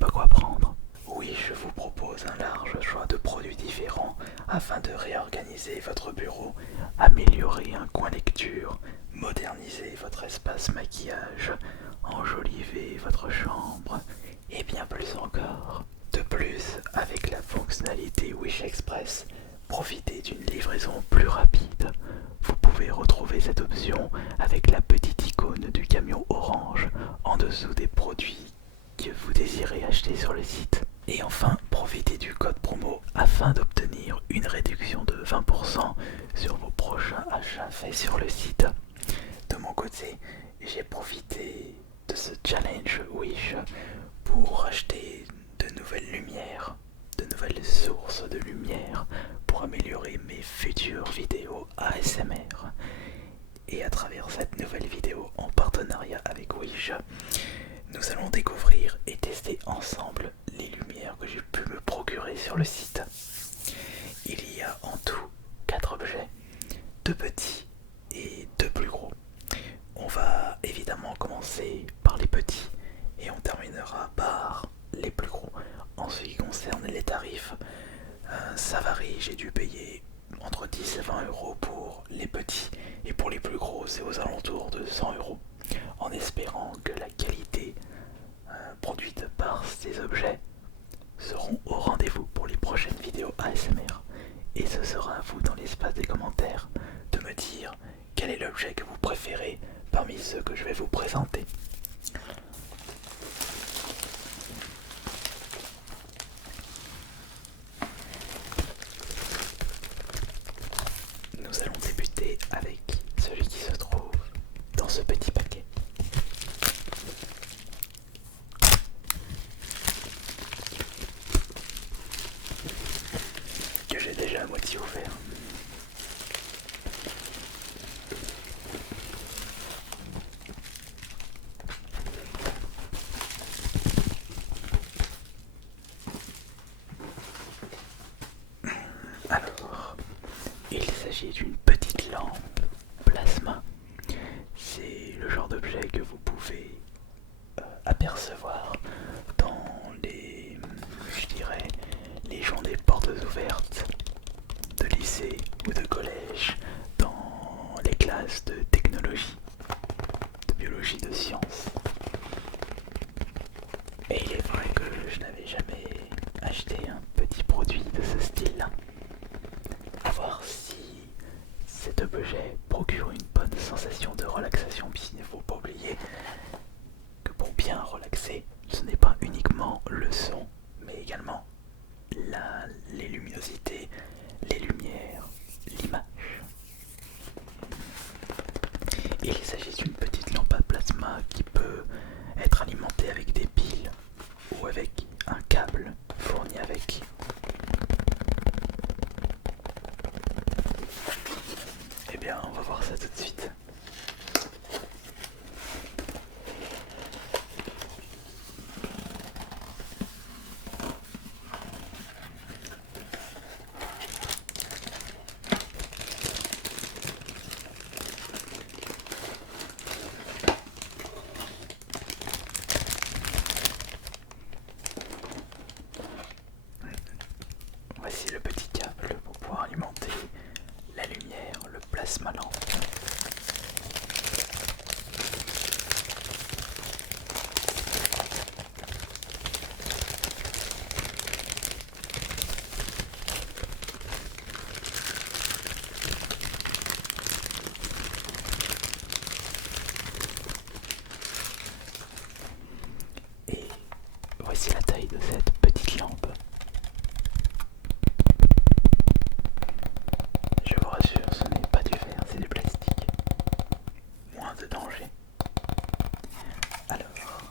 pas quoi prendre. Oui, je vous propose un large choix de produits différents afin de réorganiser votre bureau, améliorer un coin lecture, moderniser votre espace maquillage, enjoliver votre chambre et bien plus encore. De plus, avec la fonctionnalité Wish Express, profitez d'une livraison plus rapide. Vous pouvez retrouver cette option avec la petite icône du camion orange en dessous des produits que vous désirez acheter sur le site. Et enfin, profitez du code promo afin d'obtenir une réduction de 20% sur vos prochains achats faits sur le site. De mon côté, j'ai profité de ce challenge Wish pour acheter de nouvelles lumières, de nouvelles sources de lumière pour améliorer mes futures vidéos ASMR. Et à travers cette nouvelle vidéo en partenariat avec Wish, nous allons découvrir et tester ensemble les lumières que j'ai pu me procurer sur le site. Il y a en tout 4 objets, 2 petits et 2 plus gros. On va évidemment commencer par les petits et on terminera par les plus gros. En ce qui concerne les tarifs, ça varie, j'ai dû payer entre 10 et 20 euros pour les petits et pour les plus gros c'est aux alentours de 100 euros, en espérant que la qualité produite par ces objets seront au rendez-vous pour les prochaines vidéos ASMR. Et ce sera à vous dans l'espace des commentaires de me dire quel est l'objet que vous préférez parmi ceux que je vais vous présenter. Nous allons débuter avec celui qui se trouve dans ce petit paquet. Que j'ai déjà à moitié ouvert. Alors, il s'agit d'une petite lampe plasma. C'est le genre d'objet que vous pouvez apercevoir dans les gens des portes ouvertes de lycée ou de collège, dans les classes de technologie, de biologie, de sciences. Et il est vrai que je n'avais jamais acheté un petit produit de ce style-là. À voir si cet objet procure une bonne sensation de relaxation, puisqu'il ne faut pas oublier que pour bien relaxer, ce n'est pas uniquement le son, mais également les luminosités, les lumières, l'image. Il s'agit d'une petite lampe à plasma qui peut être alimentée avec des piles ou avec un câble fourni avec. Eh bien, on va voir ça tout de suite. Voici le petit câble pour pouvoir alimenter la lumière, le plasma lampe. Et voici la taille de cette petite lampe. Je vous rassure, ce n'est pas du verre, c'est du plastique. Moins de danger. Alors,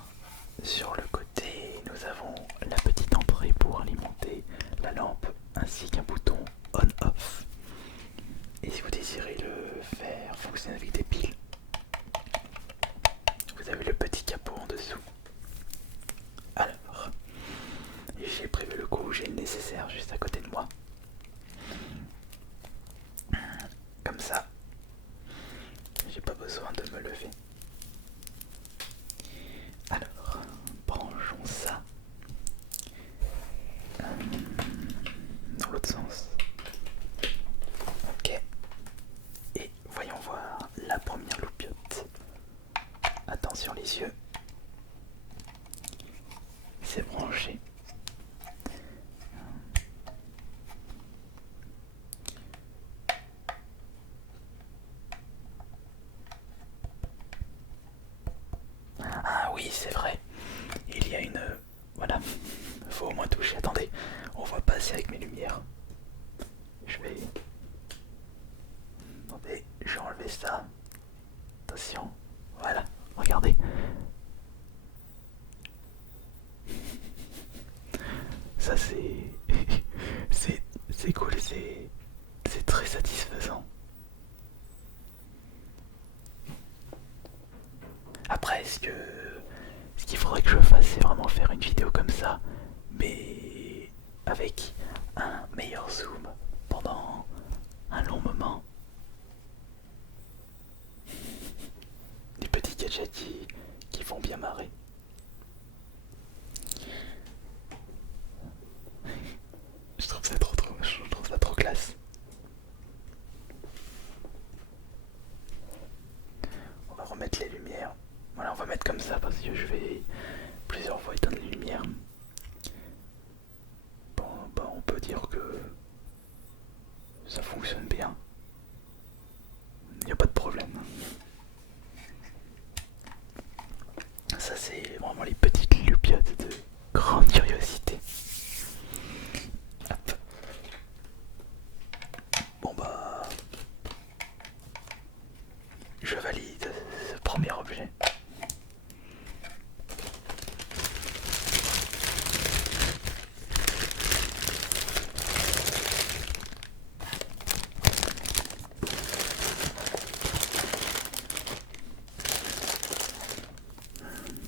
sur le côté, nous avons la petite entrée pour alimenter la lampe ainsi qu'un bouton on-off. Et si vous désirez le faire fonctionner avec des piles, vous avez le petit capot en dessous. Alors, j'ai prévu le coup, j'ai le nécessaire juste à côté de moi. Comme ça, j'ai pas besoin de me lever. Alors, branchons ça c'est branché. Ah oui, c'est vrai. Il y a une... Voilà. Faut au moins toucher. Attendez, on voit pas assez avec mes lumières. Je vais... Attendez, je vais enlever ça. Attention. Voilà, regardez. Ça c'est... c'est cool, c'est très satisfaisant. Après, ce qu'il faudrait que je fasse, c'est vraiment faire une vidéo comme ça, mais avec un meilleur zoom pendant un long moment. Des petits gadgets qui font bien marrer. Je trouve ça je trouve ça trop classe. On va remettre les lumières. Voilà, on va mettre comme ça parce que je vais plusieurs fois éteindre les lumières. Bon, bah on peut dire que ça fonctionne bien. Il n'y a pas de problème. Ça c'est vraiment les petites loupiottes de grande curiosité. Hop. Bon bah... Je valide ce premier objet.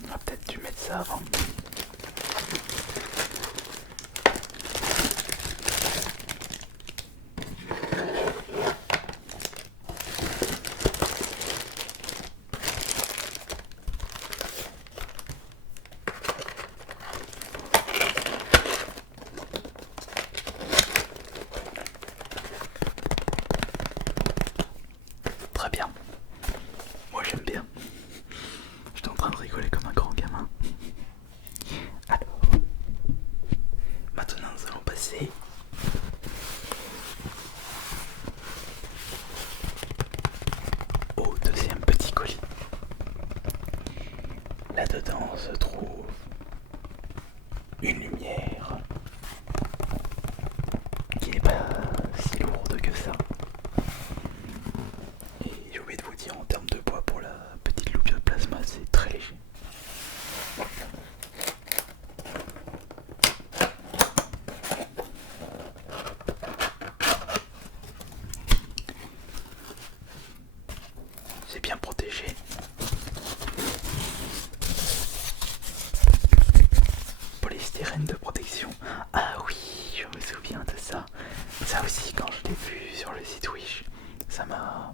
On va peut-être dû mettre ça avant. Très bien. Moi j'aime bien. J'étais en train de rigoler comme un grand gamin. Alors, maintenant nous allons passer au deuxième petit colis. Là-dedans se trouve une lumière qui n'est pas si lourde que ça. Et j'ai oublié de vous dire, en termes de poids pour la petite loupiote plasma, c'est très léger. C'est bien protégé. Polystyrène de protection. Ah oui, je me souviens de ça. Ça aussi, quand je l'ai vu sur le site Wish, ça m'a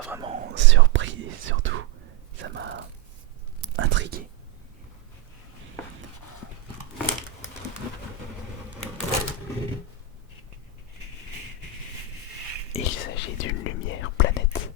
vraiment surpris et surtout, ça m'a intrigué. Il s'agit d'une lumière planète.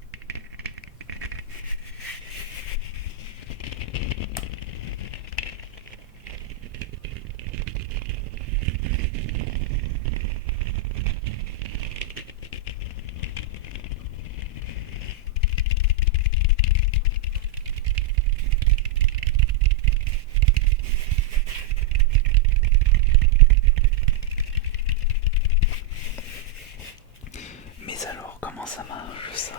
Mais alors, comment ça marche ça?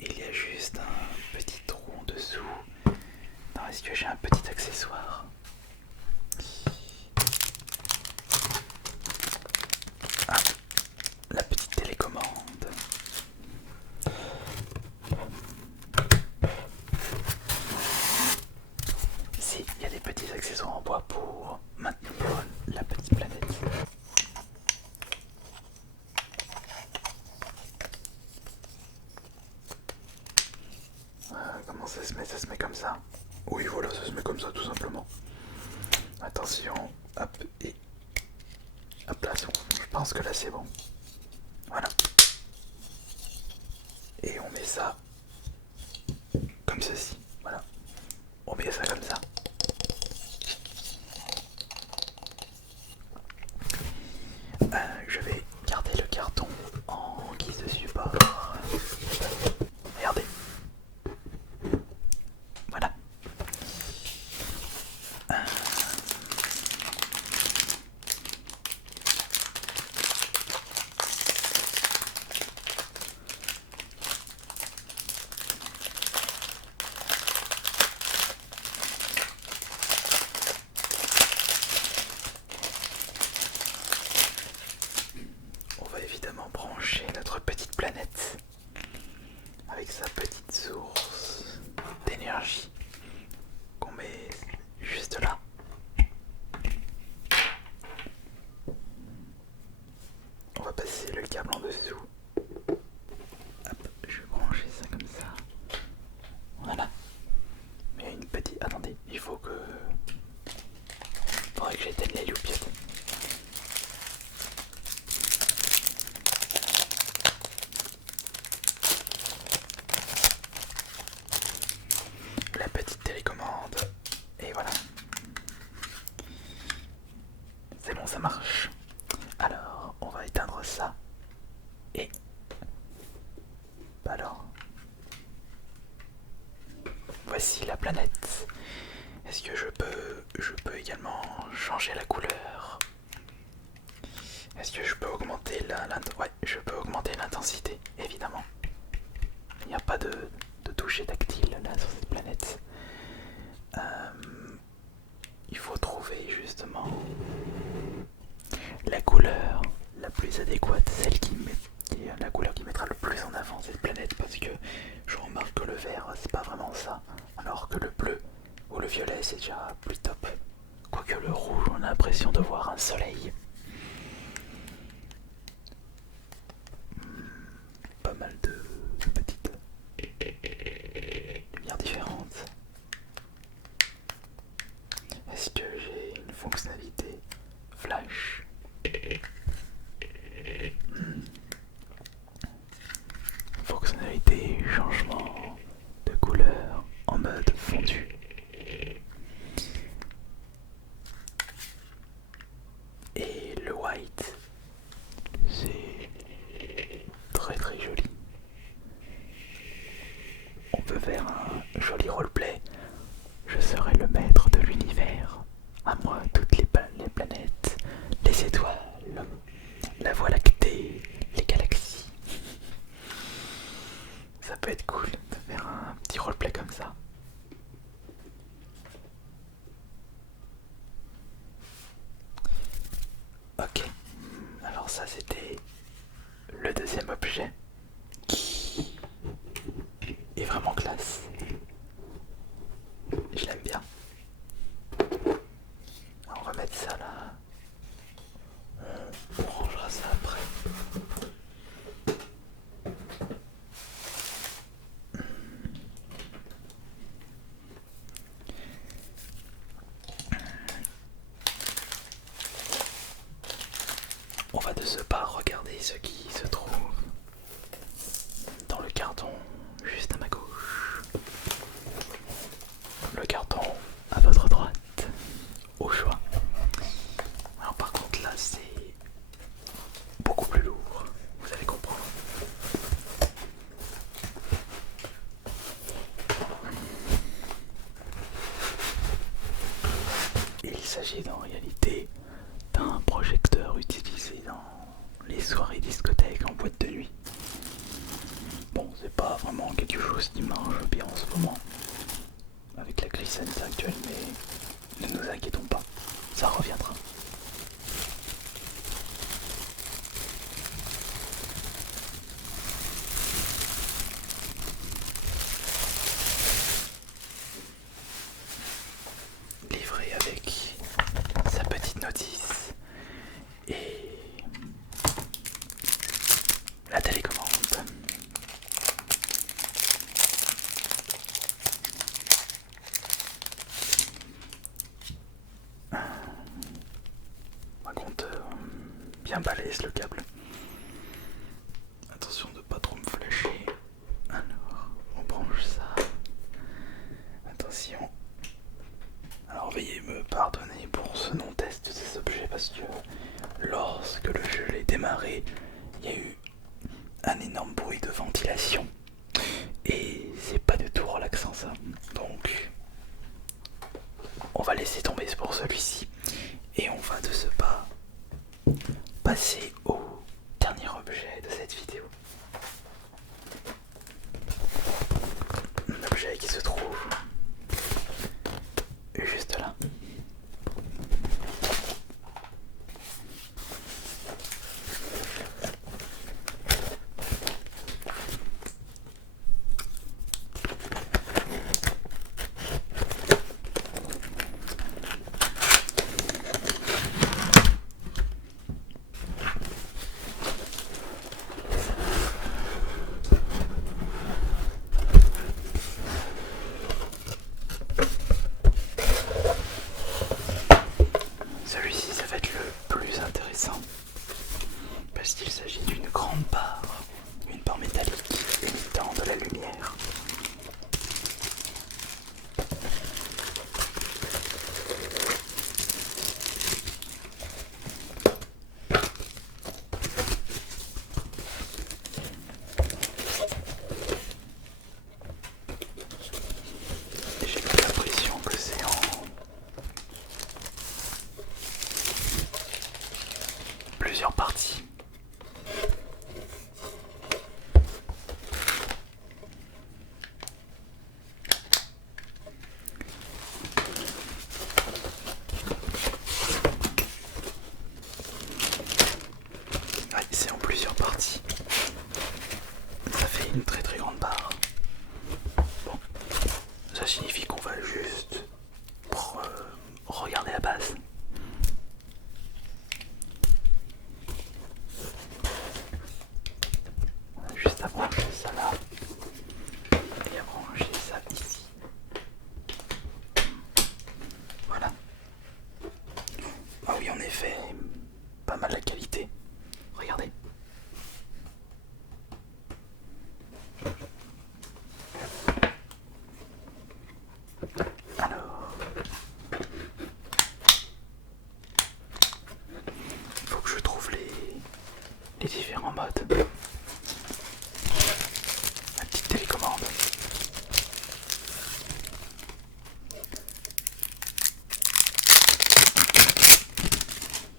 Il y a juste un petit trou en dessous. Non, est-ce que j'ai un petit accessoire? Ah, la petite télécommande. Si, il y a des petits accessoires en bois pour maintenir la petite planète. Comment ça se met? Ça se met comme ça? Oui, voilà, ça se met comme ça tout simplement. Attention, hop, et hop là, je pense que là c'est bon. Voilà. Et on met ça comme ceci. Voilà. On met ça comme ça. ça marche. Alors, on va éteindre ça. Et... alors... voici la planète. Est-ce que je peux également changer la couleur? Est-ce que je peux augmenter ouais, je peux augmenter l'intensité, évidemment. Il n'y a pas de toucher tactile là sur cette planète. Il faut trouver justement la couleur la plus adéquate, celle qui est la couleur qui mettra le plus en avant cette planète, parce que je remarque que le vert c'est pas vraiment ça, alors que le bleu ou le violet c'est déjà plus top. Quoique le rouge, on a l'impression de voir un soleil. Pas mal de petites lumières différentes. Est-ce que j'ai une fonctionnalité flash? Fonctionnalité changement de couleur en mode fondu. Et le white, c'est très très joli. On peut faire un joli roleplay. Je serai le maître de l'univers. À moi toutes les planètes, les étoiles, la voie lactée, les galaxies. Ça peut être cool de faire un petit roleplay comme ça. Ok, alors ça c'était le deuxième objet qui est vraiment classe. Je l'aime bien. Alors on va mettre ça là. On rangera ça après. On va de ce pas regarder ce qui se trouve dans le carton juste à ma gauche. Le carton à votre droite, au choix. Alors par contre là c'est beaucoup plus lourd, vous allez comprendre. Il s'agit en réalité d'un projecteur utilisé dans les soirées discothèques en boîte de nuit. Bon, c'est pas vraiment quelque chose qui marche bien en ce moment avec la crise sanitaire actuelle, mais ne nous inquiétons pas, ça reviendra. Livré avec sa petite notice et la télécommande. Par contre, bien balèze le câble. Attention de pas trop me flasher. Alors, on branche ça. Attention. Alors veuillez me pardonner pour ce non-test de ces objets, parce que lorsque le jeu est démarré, il y a eu un énorme bruit de ventilation. Et c'est pas du tout relaxant ça. Donc on va laisser tomber pour celui-ci. Et on va de ce pas passer au dernier objet de cette vidéo. Un objet qui se trouve juste là. plusieurs parties. Ouais, c'est en plusieurs parties. Ça fait une très très grande barre. Bon, ça signifie qu'on va juste regarder la base. On a juste à brancher ça là et à brancher ça ici. Voilà. Ah oui, en effet, pas mal la qualité. Regardez. Alors, il faut que je trouve les différents modes. Ma petite télécommande.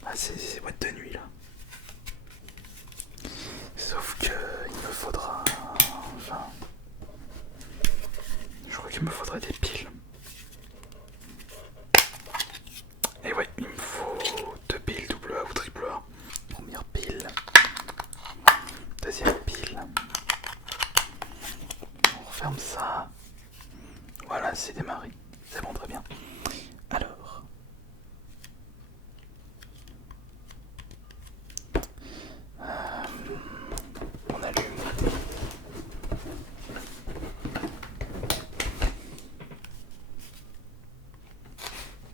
Ah, c'est boîte de nuit là. Sauf que il me faudra. Enfin. Je crois qu'il me faudrait des piles. Et ouais, il me faut 2 piles double A ou triple A. Première pile. Deuxième pile. On referme ça. Voilà, c'est démarré. C'est bon, très bien. Alors. On allume.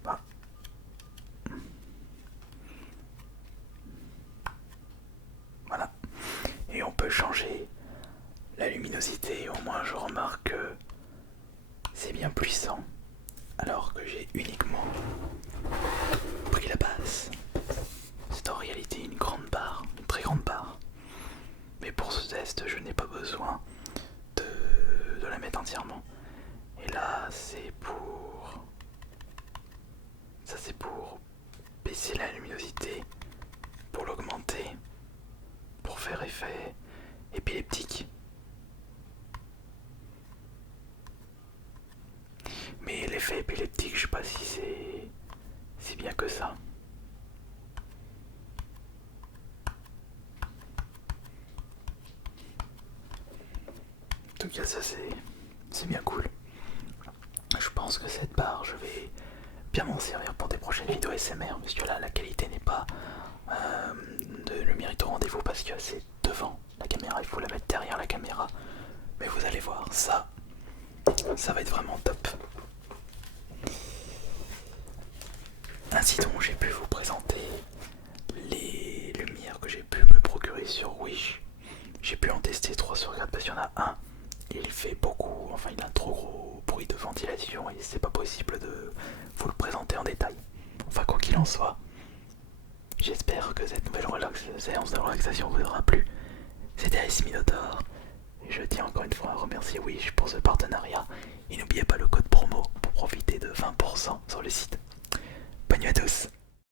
Ah. Voilà. Et on peut changer la luminosité. Au moins, je remarque que c'est bien puissant. Alors que j'ai uniquement pris la base. C'est en réalité une grande barre, une très grande barre. Mais pour ce test, je n'ai pas besoin de la mettre entièrement. Et là, c'est pour... Ça, c'est pour baisser la luminosité, pour l'augmenter, pour faire effet épileptique. Mais l'effet épileptique, je sais pas si c'est bien que ça. En tout cas, ça c'est bien cool. Je pense que cette barre, je vais bien m'en servir pour des prochaines vidéos SMR, parce que là, la qualité n'est pas de le mérite au rendez-vous, parce que c'est devant la caméra, il faut la mettre derrière la caméra. Mais vous allez voir, ça va être vraiment top. Ainsi donc, j'ai pu vous présenter les lumières que j'ai pu me procurer sur Wish. J'ai pu en tester 3 sur 4 parce qu'il y en a un. Il fait beaucoup, enfin il a un trop gros bruit de ventilation et c'est pas possible de vous le présenter en détail. Enfin quoi qu'il en soit, j'espère que cette nouvelle séance de relaxation vous aura plu. C'était Ice Minotaur. Et je tiens encore une fois à remercier Wish pour ce partenariat. Et n'oubliez pas le code promo pour profiter de 20% sur le site. Bonne nuit à tous.